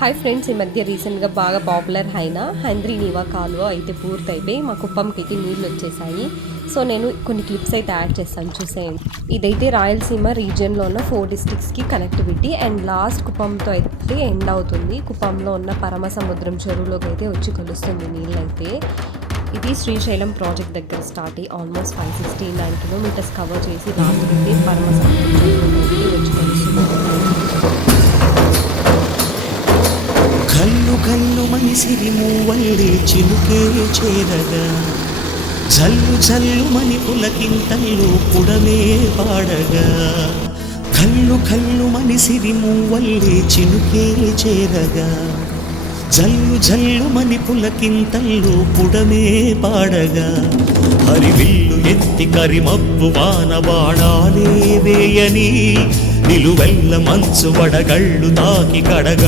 Hi friends ఈ మధ్య రీసెంట్గా బాగా పాపులర్ అయిన హంద్రి నీవా కాలువ అయితే పూర్తయిపోయి మా కుప్పంకి అయితే నీళ్ళు వచ్చేసాయి. సో నేను కొన్ని క్లిప్స్ అయితే యాడ్ చేస్తాను చూసేయండి. ఇదైతే రాయలసీమ రీజియన్లో ఉన్న ఫోర్ డిస్ట్రిక్ట్స్కి కనెక్టివిటీ అండ్ లాస్ట్ కుప్పంతో అయితే ఎండ్ అవుతుంది. కుప్పంలో ఉన్న పరమ సముద్రం చెరువులోకి అయితే వచ్చి కలుస్తుంది నీళ్ళు అయితే ఇది శ్రీశైలం ప్రాజెక్ట్ దగ్గర స్టార్ట్ అయ్యి almost five sixty nine kilometres cover చేసి రాత్రి పరమ సముద్రం చెరువులోకి వచ్చి కల్లు మనిసిరి మూవల్లి చిలుకే చేరగా జల్లు జల్లు మని పులకింతల్లు పుడమే పాడగా. కల్లు కల్లు మనిసిరి మూవల్లి చిలుకే చేరగా జల్లు జల్లు మని పులకింతల్లు పుడమే పాడగా. హరివిల్లు ఎత్తి కరిమబ్బు వాన బాణాలే వేయని. నిలువెల్ల మంచు వడగళ్ళు తాకి కడగ.